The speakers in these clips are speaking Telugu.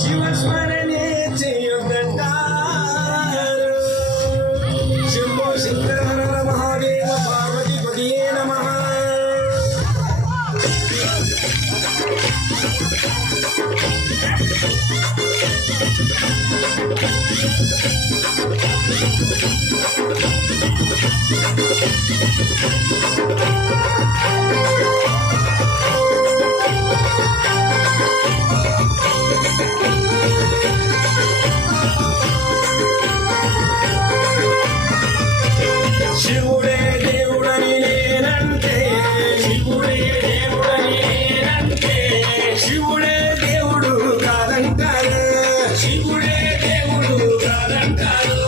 శివస్మరణే చెయ్యొద్దంటారు. శంభో శంకర హర హర మహాదేవ పార్వతి పతియే నమః. శివుడే దేవుడని నేనంటే, శివుడే దేవుడని నేనంటే, శివుడే దేవుడు కాదంటారు, శివుడే దేవుడు కాదంటారు.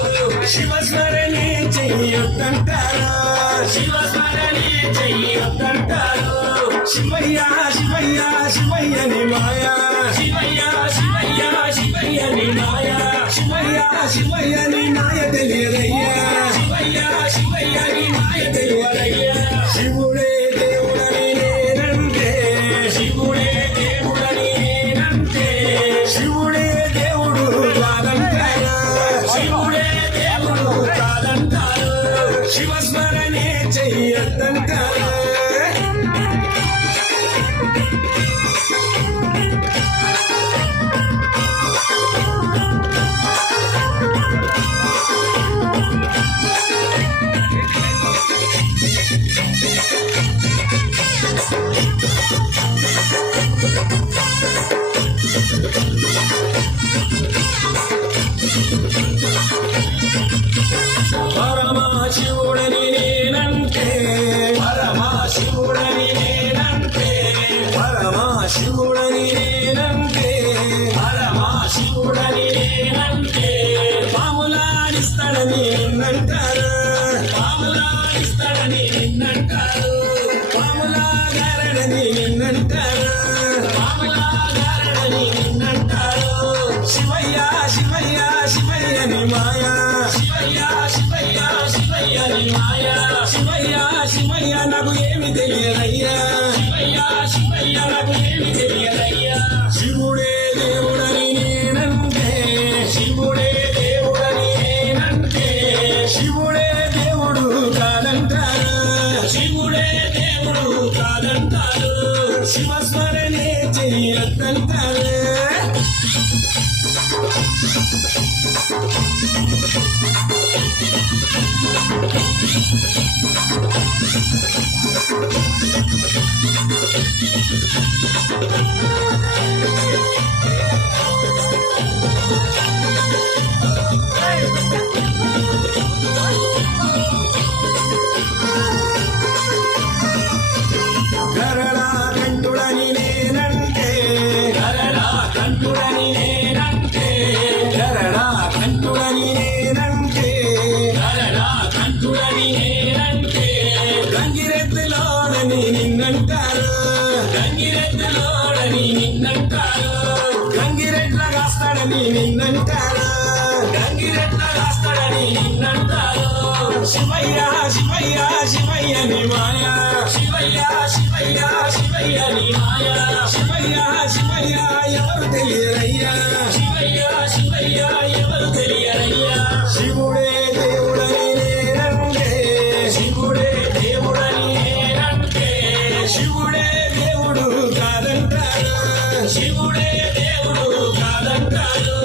శివస్మరణే చెయ్యొద్దంటారు, శివస్మరణే చెయ్యొద్దంటారు. శివయ్య శివయ్య శివయ్యని మాయా, శివయ్య శివయ్య శివయ్యని మాయా, శివయ్య శివయ్యని మాయ తెలియదయ్యా, శివయ్య శివయ్యని మాయ తెలియదయ్యా. శివుడే దేవుడని నేనంటే, శివుడే దేవుడని నేనంటే, శివుడే దేవుడు కాదంటారు, శివుడే దేవుడు కాదంటారు. శివస్మరణే చెయ్యొద్దంటారు. పరమశివుడని నేనంటే, పరమశివుడని నేనంటే, పరమశివుడని నేనంటే, పరమశివుడని నేనంటే, పాములాడిస్తాడని నిన్నంటారు, పాములాడిస్తాడని నిన్నంటారు, పాములాగారడని నిన్నంటారు, పాములాగారడని నిన్నంటారు. శివయ్య శివయ్య శివయ్యని మాయా, శివయ్య శివయ్య శివయ్యని మాయా, శివయ్య శివయ్య నాకు ఏమి తెలియదయ్యా, శివయ్య శివయ్య నాకు ఏమి తెలియదయ్యా. శివుడే దేవుడని నేనంటే, శివుడే దేవుడని నేనంటే, శివుడే దేవుడు కాదంటారు, శివుడే దేవుడు కాదంటారు. శివస్మరణే చెయ్యొద్దంటారు. గరళా కంఠుడని నేనంటే, గరళా కంఠుడని నేనంటే, గరళా కంఠుడని నేనంటే, గరళా కంఠుడని నేనంటే, గంగిరెద్దులోడని నిన్నంటారు, గంగిరెద్దులోడని నిన్నంటారు, గంగిరెడ్ల కాస్తాడని నిన్నంటారు, గంగిరెడ్ల కాస్తాడని నిన్నంటారు. శివయ్య శివయ్య శివయ్యని మాయా, శివయ్య శివయ్య శివయ్యని మాయా, శివయ్య శివయ్య ఎవరు తెలియరయ్యా, శివయ్య శివయ్య ఎవరు తెలియరయ్యా. శివుడే దేవుడని నేనంటే, శివుడే దేవుడని నేనంటే, శివుడే దేవుడు కాదంటారు, శివుడే దేవుడు కాదంటారు.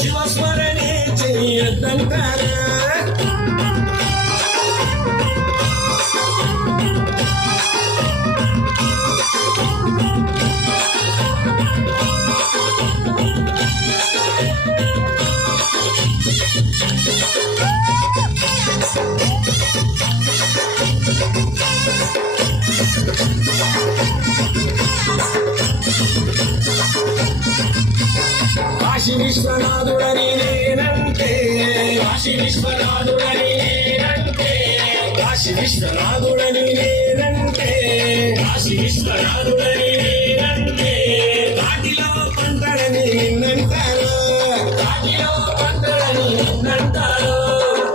శివస్మరణే చెయ్యొద్దంటారు. కాశీ విశ్వనాథుడని నేనంటే, కాశీ విశ్వనాథుడని నేనంటే, కాశీ విశ్వనాథుడని నేనంటే, కాశీ విశ్వనాథుడని నేనంటే, కాటిలో పంటడని నిన్నంటారు, కాటిలో పంటడని నిన్నంటారు,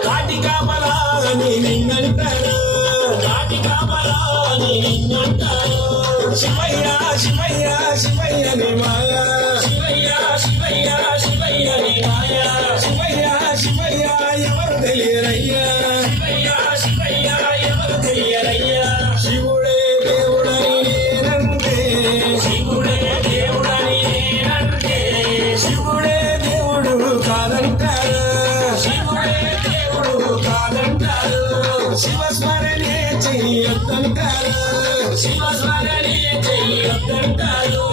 కాటి కాపలాని నిన్నంటారు, కాటి కాపలాని నిన్నంటారు. శివయ్య శివయ్య శివయ్యని మాయా, శివయ్య శివయ్య శివయ్య నీ మాయ శివయ్య శివయ్య ఎవరు తెలియరయ్యా శివయ్య శివయ్య ఎవరు తెలియరయ్యా శివుడే దేవుడని నేనంటే శివుడే దేవుడని నేనంటే శివుడే దేవుడు కాదంటారు శివుడే దేవుడు కాదంటారు శివస్మరణే చెయ్యొద్దంటారు శివస్మరణే చెయ్యొద్దంటారు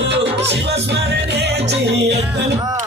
శివస్మరణే చెయ్యొద్దంటారు